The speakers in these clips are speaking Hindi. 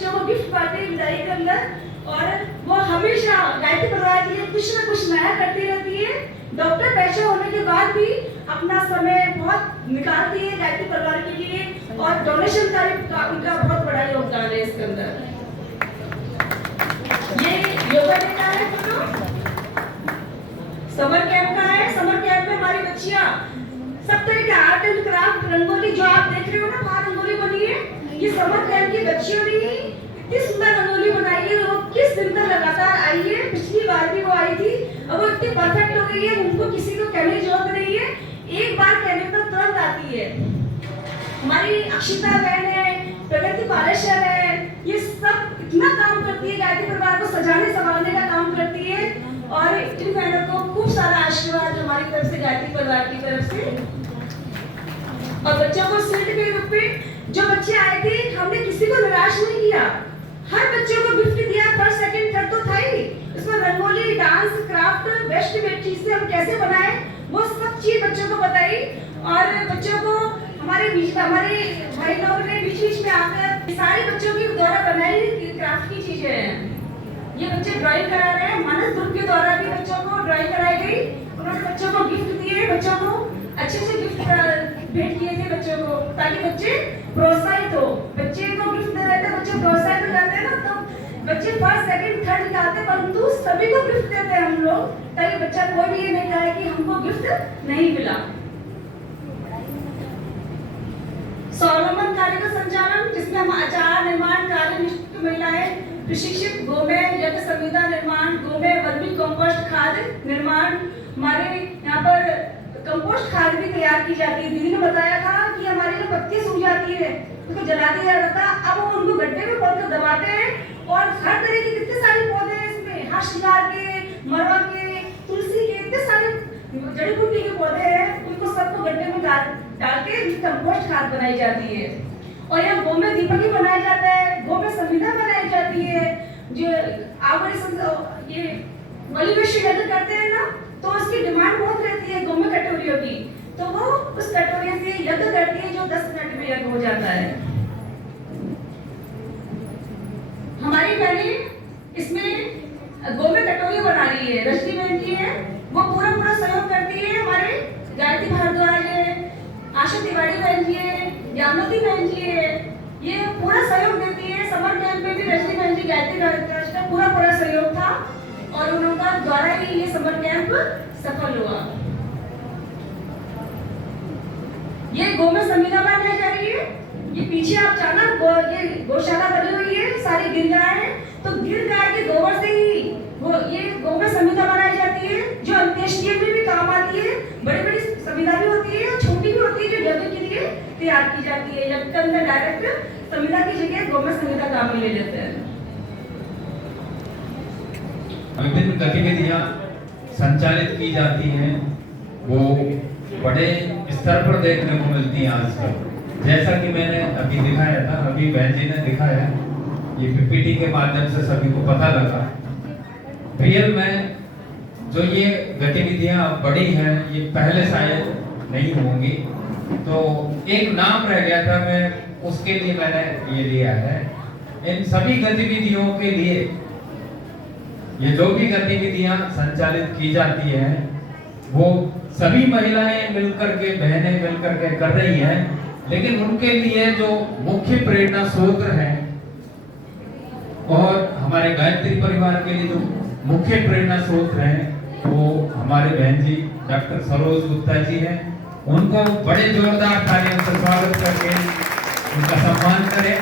बच्चों को गिफ्ट बांटे विदाई के अंदर, और वो हमेशा गायत्री परिवार के लिए कुछ ना कुछ नया करती रहती है। डॉक्टर पेशा होने के बाद भी अपना समय बहुत निकालती है गायत्री परिवार के लिए, और डोनेशन का भी उनका बहुत बड़ा योगदान है इसके अंदर। ये योगा डे का है फोटो, समर कैंप का है। समर कैंप में हमारी बच्चियां सब तरह के आर्ट एंड क्राफ्ट, रंगोली जो आप देख रहे हो ना, वहां रंगोली बनी है। ये समर कैंप की बच्चियों ने इतनी सुंदर रंगोली बनाई है। वो किस दिन तक लगातार आई है, पिछली बार भी वो आई थी, अब वो इतनी परफेक्ट हो गई है, उनको किसी को कहने की जरूरत नहीं है, एक बार कहने पर तुरंत आती है। हमारी अक्षिता बहन है, प्रगति पालेश्वर है, ये सब इतना काम करती है, गायत्री परिवार को सजाने संभालने का काम करती है, और इन बहनों को खूब सारा आशीर्वाद हमारी तरफ से, गायत्री परिवार की तरफ से। और बच्चों को स्वीट के रूप में जो बच्चे आए थे, हमने किसी को निराश नहीं किया, हर बच्चों को गिफ्ट दिया। फर्स्ट सेकंड थर्ड तो था ही, इसमें रंगोली, डांस, क्राफ्ट, बेस्ट चीज से हम कैसे बनाए वो सब चीज बच्चों को बताई। और बच्चों को हमारे भाई लोगों ने बीच बीच में आकर सारे बच्चों की द्वारा बनाई क्राफ्ट की चीजें हैं। ये बच्चे ड्राइंग करा रहे हैं, मानस ग्रुप के द्वारा भी बच्चों को ड्राइंग कराई गई। उन्होंने बच्चों को गिफ्ट दिए, बच्चों को अच्छे से गिफ्ट भेंट किए थे बच्चों को, ताकि बच्चे प्रोत्साहित हो। बच्चे को गिफ्ट दे देते, बच्चे प्रोत्साहित हो जाते हैं ना, तो बच्चे फर्स्ट सेकंड थर्ड निकालते, परंतु सभी को गिफ्ट देते हैं हम लोग, ताकि बच्चा कोई भी ये नहीं कहे कि हमको गिफ्ट नहीं मिला। स्वावलंबन कार्य का संचालन, जिसमें हम आचार निर्माण कार्य निष्ठ महिलाएं प्रशिक्षित, गोमेय यज्ञ संविदा निर्माण, गोमेय वर्मी कंपोस्ट खाद निर्माण, हमारे यहाँ पर कंपोस्ट खाद भी तैयार की जाती है। दीदी ने बताया था कि हमारी जो पत्ती सूख जाती है उसको जला दिया जाता था, अब हम उनको गड्ढे में खोद कर दबाते हैं, और हर तरह के कितने सारे पौधे हैं इसमें, हाथ श्रृंगार के, मरवा के, तुलसी के, इतने सारे जड़ी बूटी के पौधे हैं, उनको सबको गड्ढे में डाल के कंपोस्ट खाद बनाई जाती है। और यहाँ गोमेय दीपक भी बनाया जाता है, गोमेय संविदा बनाई जाती है। जो आवड़ी ये बलि वैश्य यज्ञ करते हैं ना, तो उसकी डिमांड बहुत रहती है गोमेय कटोरियों की, तो वो उस कटोरी से यज्ञ करती है, जो 10 मिनट में यज्ञ हो जाता है। हमारी बहनें इसमें गोमेय कटोरी बना रही है, रश्मि बहन जी है, वो पूरा सहयोग करती है। हमारे गायत्री भारद्वाज है, आशा तिवारी बहन जी है, यामिनी बहन जी है, ये पूरा सहयोग देती है। समर कैंप में भी रश्मि बहन जी, गायत्री भारद्वाज का पूरा सहयोग था, और उनका द्वारा ही ये समर कैंप सफल हुआ। ये गोमेय संविदा बनाई जा रही है। ये पीछे आप जाना, ये गौशाला बनी हुई है, सारी गिर गाय है, तो गिर गाय के गोबर से ही ये गोमेय संविदा बनाई जाती है, जो अंत्येष्टि में भी काम आती है। बड़ी संविदा भी होती है और छोटी भी होती है, जो यज्ञ के लिए तैयार की जाती है। यज्ञ के अंदर डायरेक्ट संविदा की जगह गोमेय संविदा काम में ले लेते हैं। विभिन्न गतिविधियां संचालित की जाती हैं, वो बड़े स्तर पर देखने को मिलती हैं आजकल। जैसा कि मैंने अभी दिखाया था, अभी बहन जी ने दिखाया, ये पीपीटी के माध्यम से सभी को पता लगा। रियल में जो ये गतिविधियां बड़ी हैं, ये पहले शायद नहीं होंगी, तो एक नाम रह गया था, मैं उसके लिए मैंने ये लिया है। इन सभी गतिविधियों के लिए ये जो भी गतिविधियां संचालित की जाती हैं, वो सभी महिलाएं मिलकर के, बहनें मिलकर के कर रही हैं, लेकिन उनके लिए जो मुख्य प्रेरणा स्रोत हैं, और हमारे गायत्री परिवार के लिए जो मुख्य प्रेरणा स्रोत हैं, वो हमारे बहन जी डॉक्टर सरोज गुप्ता जी हैं। उनको बड़े जोरदार तालियों से स्वागत करके उनका सम्मान करें,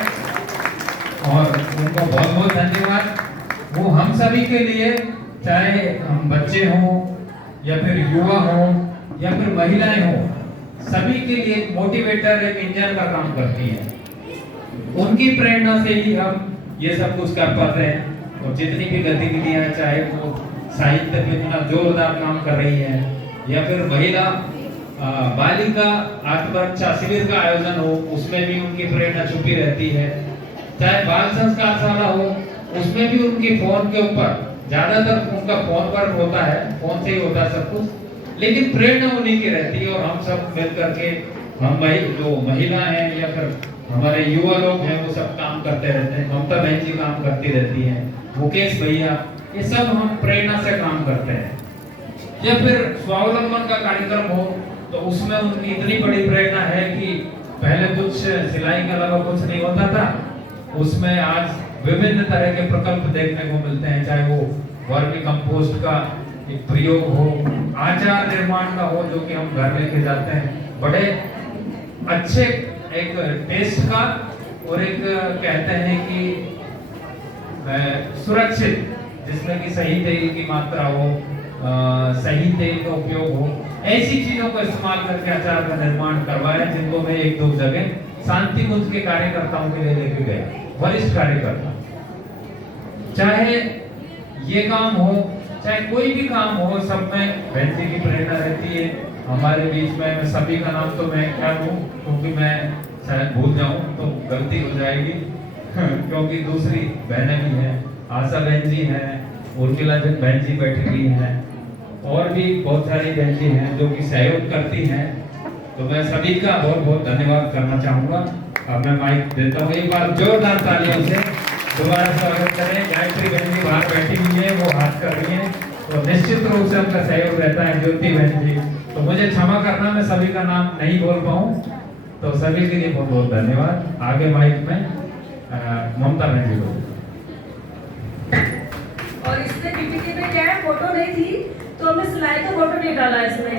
और उनको बहुत बहुत धन्यवाद। वो हम सभी के लिए, चाहे हम बच्चे हों या फिर युवा हों या फिर महिलाएं हों, सभी के लिए एक मोटिवेटर, एक इंजन का काम करती हैं। उनकी प्रेरणा से ही हम ये सब कुछ कर पाते हैं। और जितनी भी गतिविधियां, चाहे वो साहित्य में इतना जोरदार काम कर रही है, या फिर महिला बालिका आत्मरक्षा शिविर का आयोजन हो, उसमें भी उनकी प्रेरणा छुपी रहती है। चाहे बाल संस्कारशाला हो, उसमें भी उनकी फोन के ऊपर, ज्यादातर उनका फोन पर होता है, फोन से ही होता है सब कुछ, लेकिन प्रेरणा उन्हीं की रहती है। और हम सब मिलकर के, हम जो महिला हैं या फिर हमारे युवा लोग हैं वो सब काम करते रहते हैं, ममता बहन जी काम करती रहती हैं, मुकेश भैया, ये सब हम प्रेरणा से काम करते हैं। या फिर स्वावलंबन का कार्यक्रम हो तो उसमें उनकी इतनी बड़ी प्रेरणा है कि पहले कुछ सिलाई के अलावा कुछ नहीं होता था, उसमें आज विभिन्न तरह के प्रकल्प देखने को मिलते हैं, चाहे वो वर्मी कंपोस्ट का एक प्रयोग हो, आचार निर्माण का हो जो कि हम घर लेके जाते हैं, बड़े अच्छे एक टेस्ट का और एक कहते हैं कि सुरक्षित, जिसमें कि सही तेल की मात्रा हो, सही तेल का उपयोग हो, ऐसी चीजों का इस्तेमाल करके अचार का निर्माण करवाया, जिनको मैं एक दो जगह शांति कुंज के कार्यकर्ताओं के लिए लेके गया, वरिष्ठ कार्यकर्ता। चाहे ये काम हो चाहे कोई भी काम हो, सब में बहन जी की प्रेरणा रहती है। हमारे बीच में मैं सभी का नाम तो मैं क्या दूं, क्योंकि मैं शायद भूल जाऊं तो गलती हो जाएगी क्योंकि दूसरी बहनें भी हैं, आशा बहन जी हैं, उर्मिला बहन जी बैठी हुई हैं, और भी बहुत सारी बहन जी हैं जो कि सहयोग करती हैं। तो मैं सभी का बहुत बहुत धन्यवाद करना चाहूँगा। अब मैं माइक देता हूँ, एक बार जोरदार तालियों से दोबारा स्वागत करें। गायत्री बहन जी बाहर बैठी हुई है, वो हाथ कर रही हैं, तो निश्चित रूप से उनका सहयोग रहता है। ज्योति बहन जी, तो मुझे क्षमा करना मैं सभी का नाम नहीं बोल पाऊँ, तो सभी के लिए बहुत बहुत धन्यवाद। आगे माइक में ममता बहन जी को। और इसमें पीपीटी में क्या है, फोटो नहीं थी तो हमने सिलाई का फोटो नहीं डाला इसमें।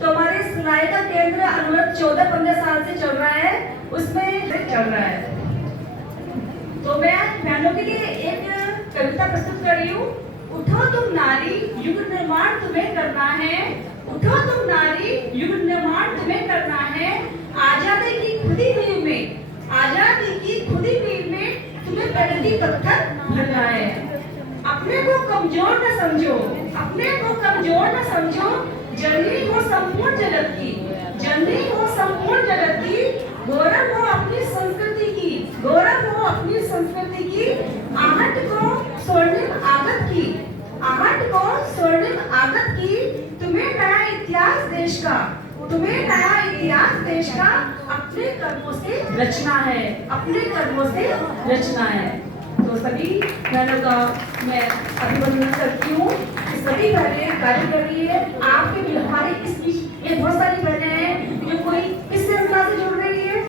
तो हमारे सिलाई का केंद्र अनुरत 14-15 साल से चल रहा है, उसमें चल रहा है। तो मैं बहनों के लिए एक कविता प्रस्तुत कर रही हूँ। उठो तुम नारी, युग निर्माण तुम्हें करना है। उठो तुम नारी, युग निर्माण तुम्हें करना है। आजादी की खुदी नींव में, आजादी की खुदी नींव में तुम्हें प्रगति पत्थर भरना है। अपने को कमजोर न समझो, अपने को कमजोर न समझो। जननी हो संपूर्ण जगत की, जननी हो संपूर्ण जगत की। गौरव हो अपनी संस्कृति की, गौरव हो अपनी संस्कृति की। आहट को स्वर्णिम आगत की, आहट को स्वर्णिम आगत की। तुम्हें नया इतिहास देश का, तुम्हें नया इतिहास देश का अपने कर्मों से रचना है, अपने कर्मों से रचना है। तो सभी बहनों का मैं अभिनंदन करती हूँ। सभी बहनें कार्य कर रही है। आपके भी हमारे इस बीच ये बहुत सारी बहनें हैं जो कोई इस संस्था से जुड़ रही